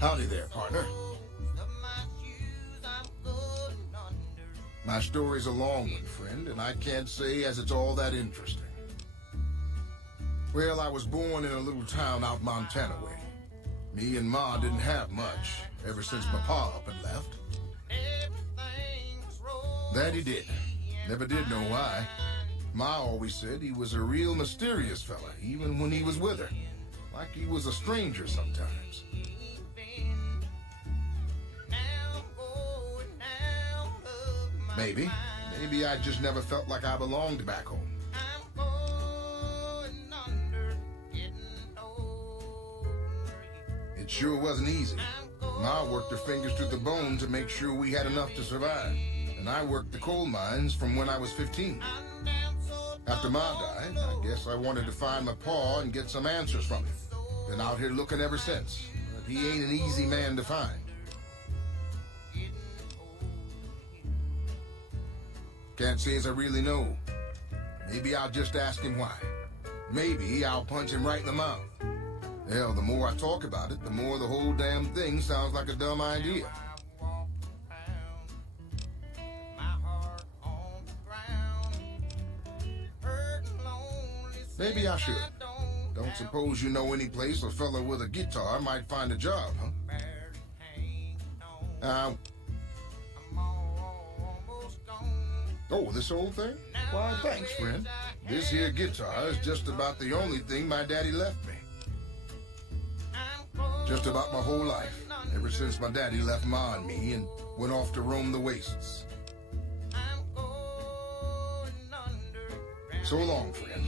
Howdy there, partner. My story's a long one, friend, and I can't say as it's all that interesting. Well, I was born in a little town out Montana way. Me and Ma didn't have much ever since my pa up and left. That he did. Never did know why. Ma always said he was a real mysterious fella, even when he was with her. Like he was a stranger sometimes. Maybe. Maybe I just never felt like I belonged back home. It sure wasn't easy. Ma worked her fingers to the bone to make sure we had enough to survive. And I worked the coal mines from when I was 15. After Ma died, I guess I wanted to find my pa and get some answers from him. Been out here looking ever since, but he ain't an easy man to find. Can't say as I really know. Maybe I'll just ask him why. Maybe I'll punch him right in the mouth. Hell, the more I talk about it, the more the whole damn thing sounds like a dumb idea. Maybe I should. Don't suppose you know any place a fella with a guitar might find a job, huh? Oh, this old thing? Why, thanks, friend. This here guitar is just about the only thing my daddy left me. Just about my whole life, ever since my daddy left Ma and me and went off to roam the wastes. So long, friend.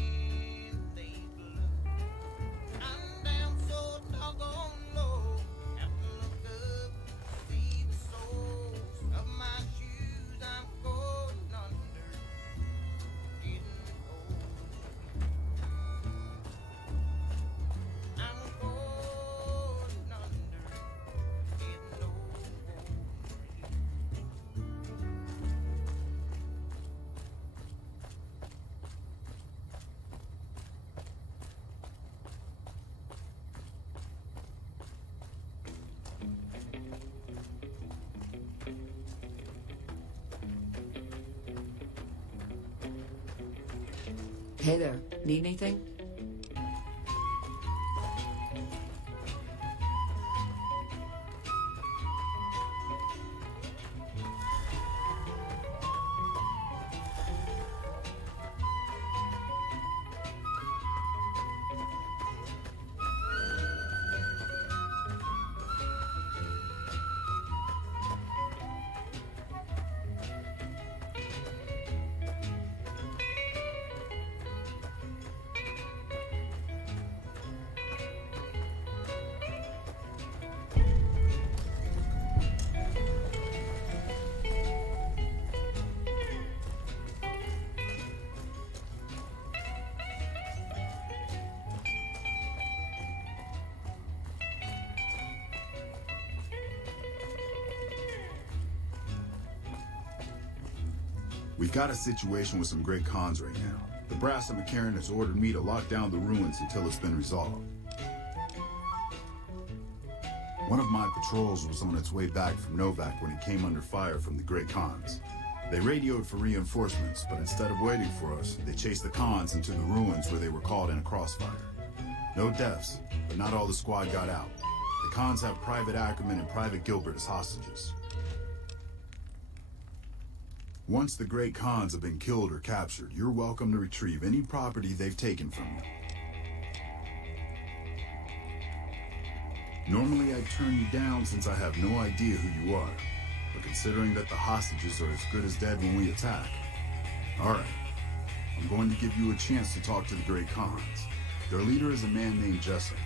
Hey there, need anything? We've got a situation with some great cons right now. The brass of McCarran has ordered me to lock down the ruins until it's been resolved. One of my patrols was on its way back from Novak when it came under fire from the great cons. They radioed for reinforcements, but instead of waiting for us, they chased the cons into the ruins where they were caught in a crossfire. No deaths, but not all the squad got out. The cons have Private Ackerman and Private Gilbert as hostages. Once the great cons have been killed or captured, you're welcome to retrieve any property they've taken from you. Normally I'd turn you down since I have no idea who you are, but considering that the hostages are as good as dead when we attack, alright, I'm going to give you a chance to talk to the great cons. Their leader is a man named Jessup.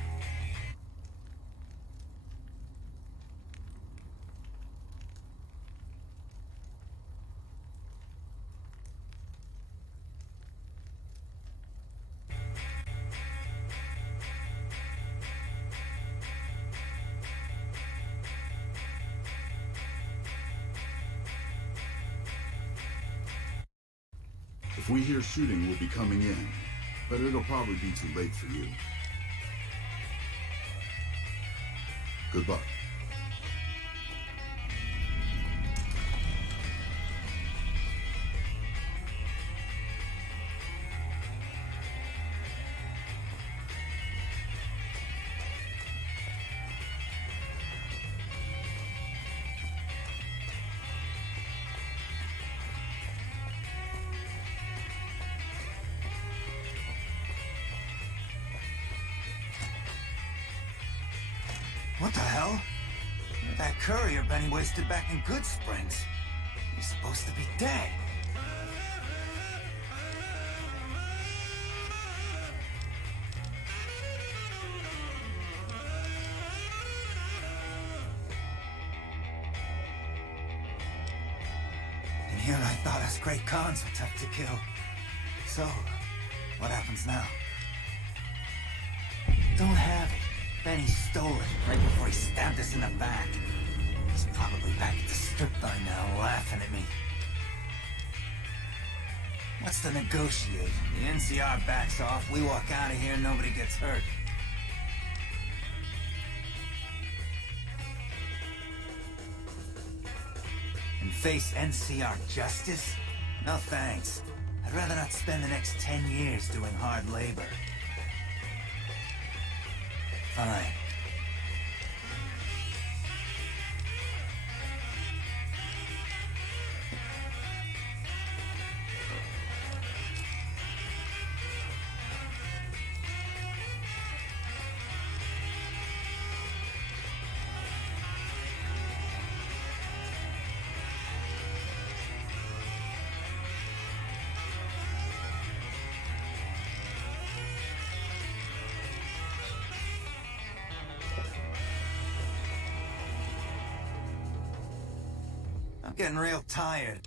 If we hear shooting, we'll be coming in, but it'll probably be too late for you. Good luck. What the hell? That courier Benny wasted back in Good Springs. He's supposed to be dead. And here I thought us great cons were tough to kill. So, what happens now? Don't have it. Benny stole it right before he stabbed us in the back. He's probably back at the strip by now, laughing at me. What's to negotiate? The NCR backs off, we walk out of here, nobody gets hurt. And face NCR justice? No thanks. I'd rather not spend the next 10 years doing hard labor. Fine. I'm getting real tired.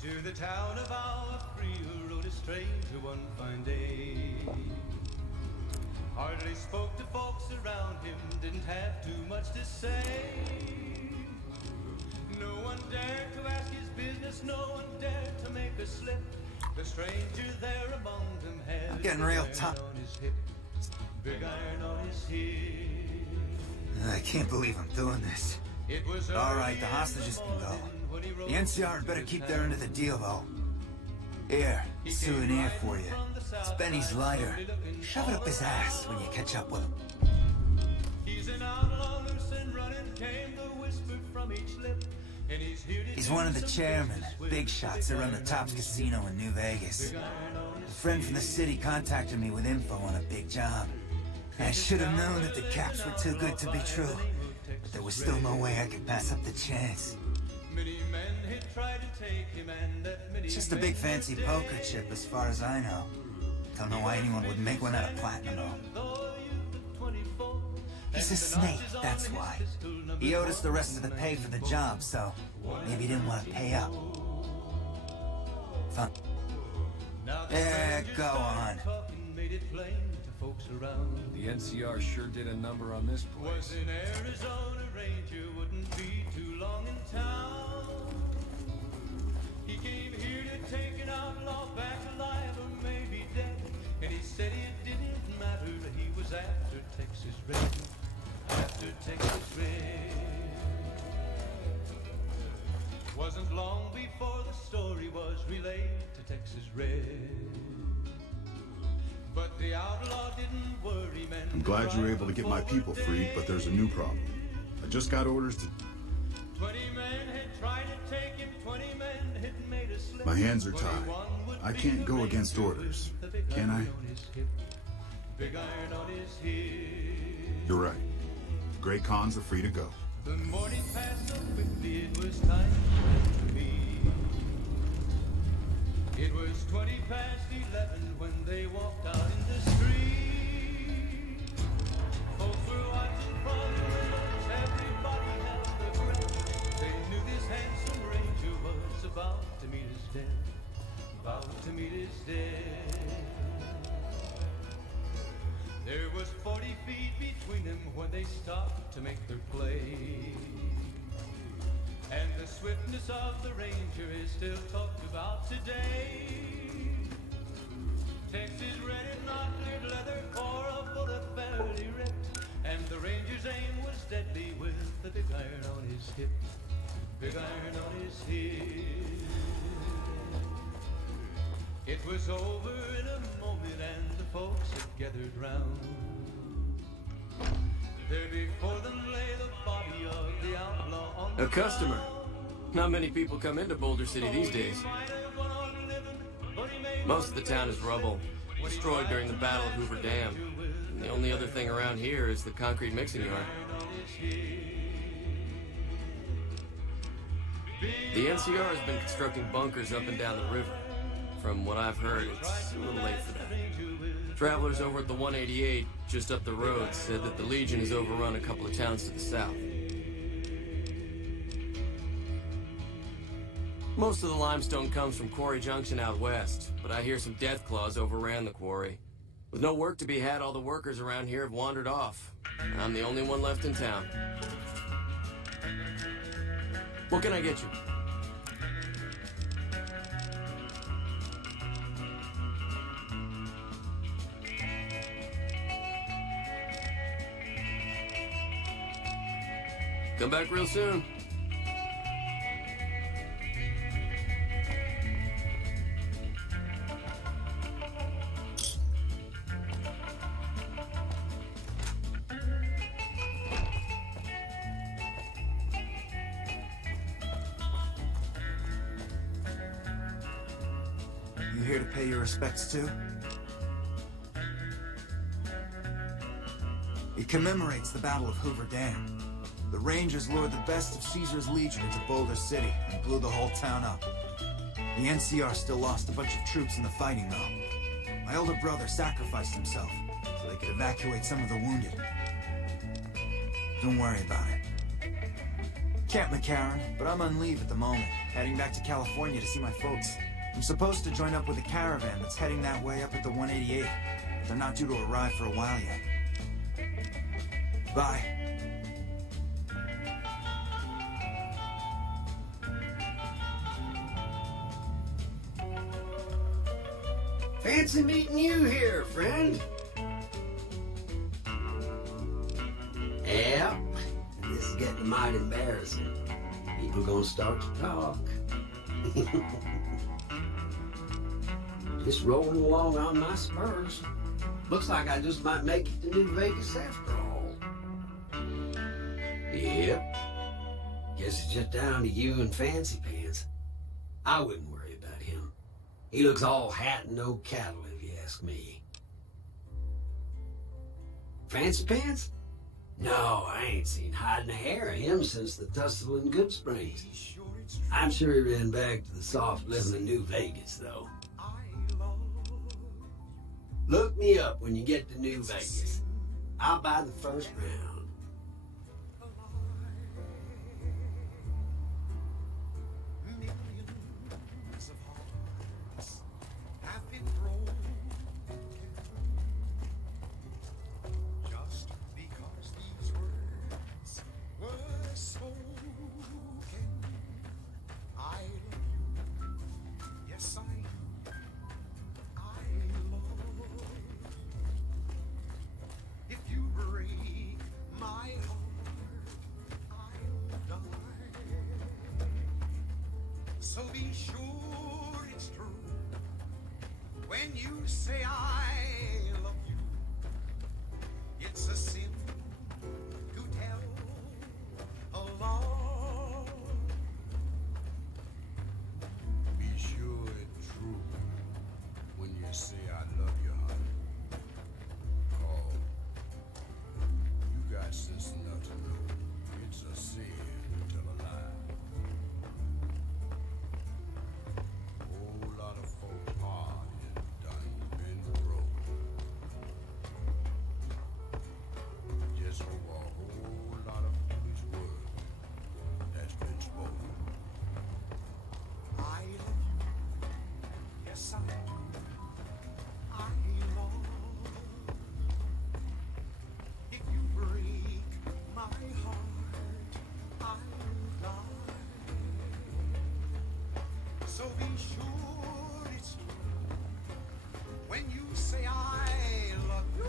To the town of our free rode a stranger one fine day. Hardly spoke to folks around him, didn't have too much to say. No one dared to ask his business, no one dared to make a slip. The stranger there among them had I'm getting real tired. on his hip, big iron on his hip. I can't believe I'm doing this. It was All right, the hostages can go. The NCR had better keep their end of the deal, though. Here, a souvenir for you. It's Benny's lighter. Shove it up his ass when you catch up with him. He's an outlaw, loose and running, came the whisper from each lip. And He's one of the chairmen, big shots that run the Tops Casino in New Vegas. A friend from the city contacted me with info on a big job. I should have known that the caps were too good to be true, but there was still no way I could pass up the chance. It's just a big fancy poker chip as far as I know. Don't know why anyone would make one out of platinum though. He's a snake, that's why. He owed us the rest of the pay for the job, so maybe he didn't want to pay up. Fun. Yeah, go on. The NCR sure did a number on this place. Was an Arizona Ranger, wouldn't be too long in town. He came here to take an outlaw back alive or maybe dead. And he said it didn't matter, he was after Texas Red. After Texas Red. Wasn't long before the story was relayed to Texas Red. But the outlaw didn't worry, man. I'm glad you were able to get my people free, but there's a new problem. I just got orders to... 20 men had tried to take him, 20 men had made a slip. My hands are tied. I can't go against orders, can I? Big iron on his hip. You're right. The Grey Khans are free to go. The morning passed so quickly, it was time to be. It was 20 past 11 when they walked out in the street. Folks were watching from the windows, everybody held their breath. They knew this handsome ranger was about to meet his death. About to meet his death. There was 40 feet between them when they stopped to make their play. And the swiftness of the ranger is still talked about today. Texas Red had not cleared leather for a bullet barely ripped. And the ranger's aim was deadly with the big iron on his hip. Big iron on his hip. It was over in a moment and the folks had gathered round. There before them lay the body of the outlaw on the A customer. Not many people come into Boulder City these days. Most of the town is rubble, destroyed during the Battle of Hoover Dam. And the only other thing around here is the concrete mixing yard. The NCR has been constructing bunkers up and down the river. From what I've heard, it's a little late for that. Travelers over at the 188, just up the road, said that the Legion has overrun a couple of towns to the south. Most of the limestone comes from Quarry Junction out west, but I hear some death claws overran the quarry. With no work to be had, all the workers around here have wandered off. And I'm the only one left in town. What can I get you? Come back real soon. You here to pay your respects too? It commemorates the Battle of Hoover Dam. The Rangers lured the best of Caesar's Legion into Boulder City and blew the whole town up. The NCR still lost a bunch of troops in the fighting, though. My older brother sacrificed himself so they could evacuate some of the wounded. Don't worry about it. Camp McCarran, but I'm on leave at the moment, heading back to California to see my folks. I'm supposed to join up with a caravan that's heading that way up at the 188. But they're not due to arrive for a while yet. Bye. Fancy meeting you here, friend. Yeah, this is getting mighty embarrassing. People gonna start to talk. Just rolling along on my spurs. Looks like I just might make it to New Vegas after all. Yep. Guess it's just down to you and Fancy Pants. I wouldn't worry about him. He looks all hat and no cattle, if you ask me. Fancy Pants? No, I ain't seen hide and hair of him since the tussle in Good Springs. I'm sure he ran back to the soft living of New Vegas, though. Look me up when you get to New Vegas. I'll buy the first round. So be sure it's true when you say I love you. It's a sin to tell a lie. Be sure it's true when you say I love you, honey. Oh, you got sense enough to know it's a sin to tell a lie. Whole lot of folk hard and done been broke. Just over a whole lot of foolish words that's been spoken. I love you. Yes, I do. I love. If you break my heart, I'll die. So be sure it's true when you say I love you.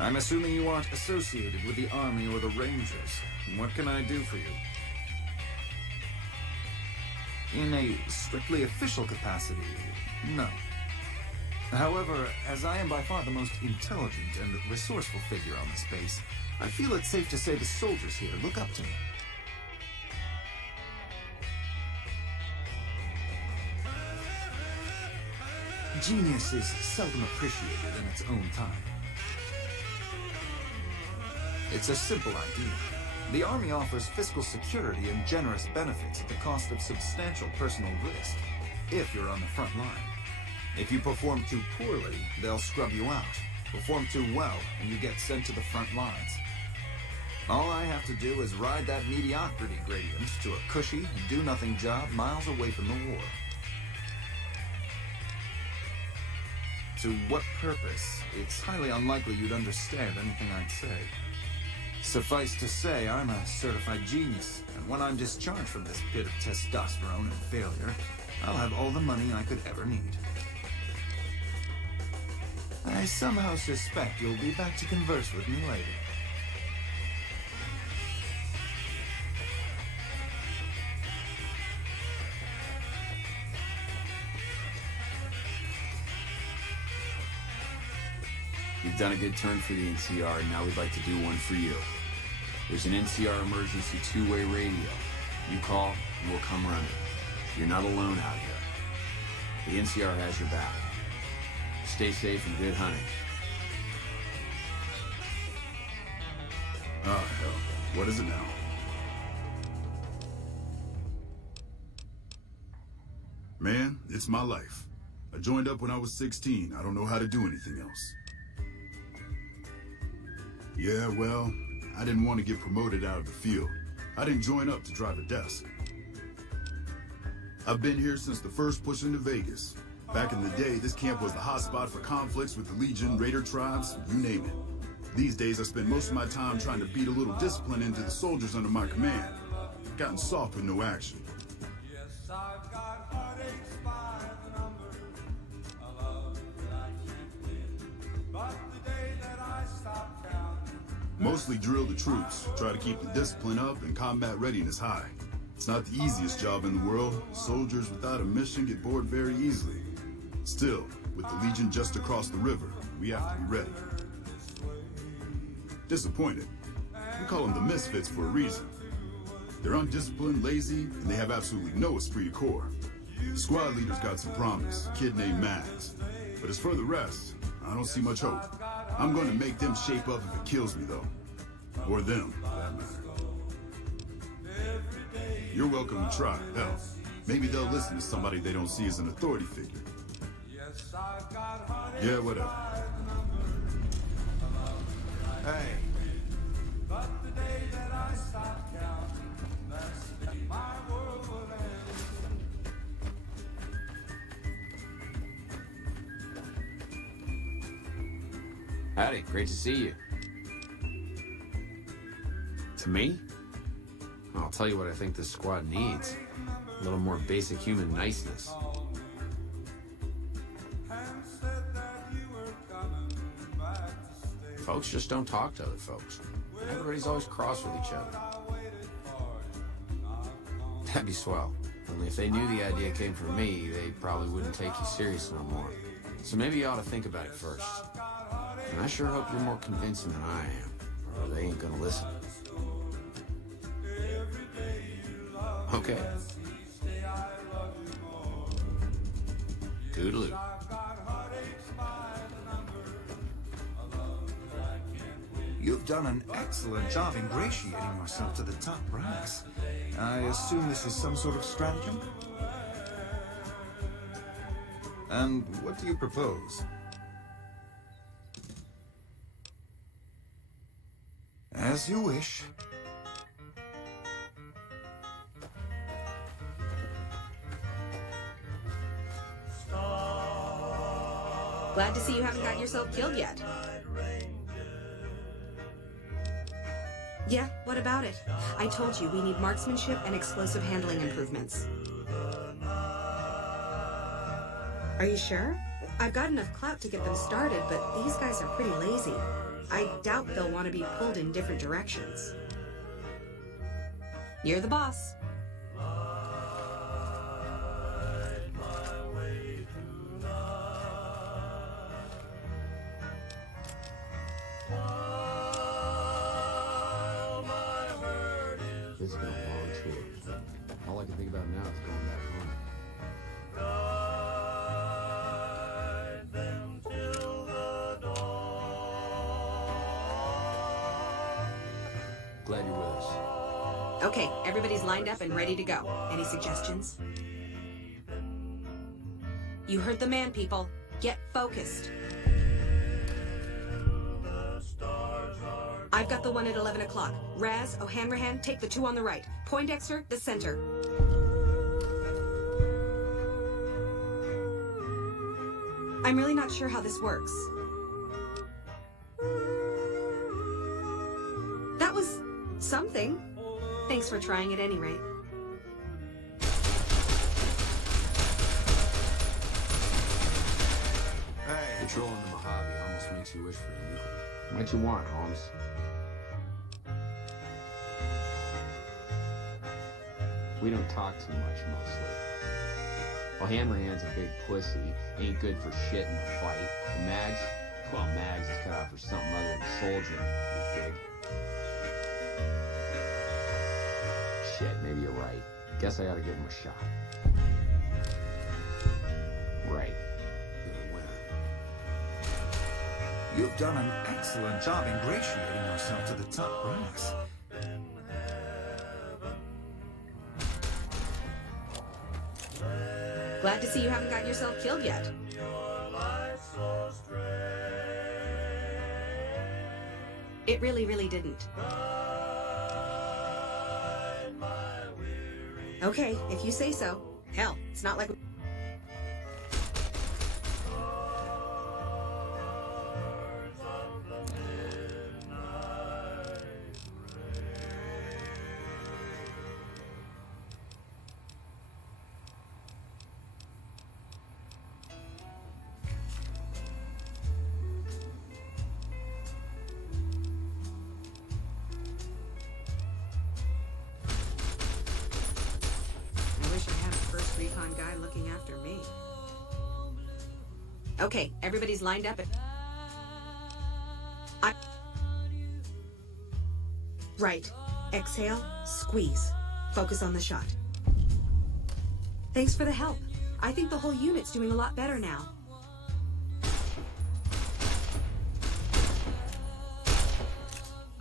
I'm assuming you aren't associated with the Army or the Rangers. What can I do for you? In a strictly official capacity, no. However, as I am by far the most intelligent and resourceful figure on this base, I feel it's safe to say the soldiers here look up to me. Genius is seldom appreciated in its own time. It's a simple idea. The Army offers fiscal security and generous benefits at the cost of substantial personal risk, if you're on the front line. If you perform too poorly, they'll scrub you out. Perform too well, and you get sent to the front lines. All I have to do is ride that mediocrity gradient to a cushy, do-nothing job miles away from the war. To what purpose? It's highly unlikely you'd understand anything I'd say. Suffice to say, I'm a certified genius, and when I'm discharged from this pit of testosterone and failure, I'll have all the money I could ever need. I somehow suspect you'll be back to converse with me later. You've done a good turn for the NCR, and now we'd like to do one for you. There's an NCR emergency two-way radio. You call, and we'll come running. You're not alone out here. The NCR has your back. Stay safe and good hunting. Ah, hell. What is it now? Man, it's my life. I joined up when I was 16. I don't know how to do anything else. Yeah, well, I didn't want to get promoted out of the field. I didn't join up to drive a desk. I've been here since the first push into Vegas. Back in the day, this camp was the hotspot for conflicts with the Legion, Raider tribes, you name it. These days, I spend most of my time trying to beat a little discipline into the soldiers under my command. I've gotten soft with no action. Yes, I've got heartaches by the number, a love that I can't win. But the day that I stop counting, Mostly drill the troops, try to keep the discipline up and combat readiness high. It's not the easiest job in the world. Soldiers without a mission get bored very easily. Still, with the Legion just across the river, we have to be ready. Disappointed. We call them the misfits for a reason. They're undisciplined, lazy, and they have absolutely no esprit de corps. The squad leader's got some promise, a kid named Max. But as for the rest, I don't see much hope. I'm going to make them shape up if it kills me, though. Or them, for that matter. You're welcome to try. Hell, maybe they'll listen to somebody they don't see as an authority figure. Yeah, whatever. Hey. but the day that I stop counting, that's the day my world will end. Howdy, great to see you. To me? I'll tell you what I think this squad needs. A little more basic human niceness. Folks just don't talk to other folks. Everybody's always cross with each other. That'd be swell. Only if they knew the idea came from me, they probably wouldn't take you serious no more. So maybe you ought to think about it first. And I sure hope you're more convincing than I am, or they ain't gonna listen. Okay. Toodaloo. You've done an excellent job ingratiating yourself to the top ranks. I assume this is some sort of stratagem? And what do you propose? As you wish. Glad to see you haven't gotten yourself killed yet. Yeah, what about it? I told you we need marksmanship and explosive handling improvements. Are you sure? I've got enough clout to get them started, but these guys are pretty lazy. I doubt they'll want to be pulled in different directions. You're the boss. This has been a long tour. All I can think about now is going back home. Glad you're with us. Okay, everybody's lined up and ready to go. Any suggestions? You heard the man, people. Get focused. I've got the one at 11 o'clock. Raz, O'Hanrahan, take the two on the right. Poindexter, the center. I'm really not sure how this works. That was something. Thanks for trying at any rate. Hey. Patrolling the Mojave almost makes you wish for a nuclear. What you want, Holmes? We don't talk too much, mostly. Well, Hammerhand's a big pussy. Ain't good for shit in a fight. And Mags? Well, Mags is cut out for something other than soldiering, you pig. Shit, maybe you're right. Guess I ought to give him a shot. Right. You're the winner. You've done an excellent job ingratiating yourself to the top brass. Glad to see you haven't got yourself killed yet. It really, really didn't. Okay, if you say so. Hell, it's not like... Recon guy looking after me. Okay, everybody's lined up. Right. Exhale, squeeze. Focus on the shot. Thanks for the help. I think the whole unit's doing a lot better now.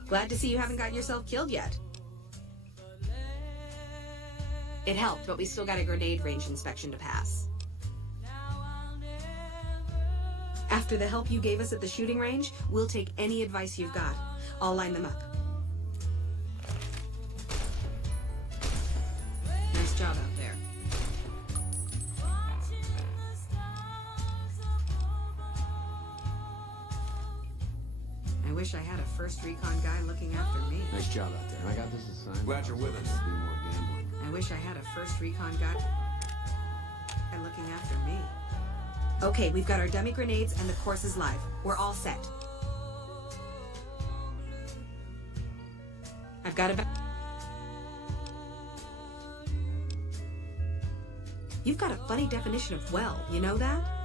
Glad to see you haven't gotten yourself killed yet. It helped, but we still got a grenade range inspection to pass. After the help you gave us at the shooting range, we'll take any advice you've got. I'll line them up. Nice job out there. I wish I had a first recon guy looking after me. Nice job out there. I got this assignment. Glad you're with us. Be more gambling. I wish I had a first recon guy looking after me. Okay, we've got our dummy grenades and the course is live. We're all set. I've got a... You've got a funny definition of well, you know that?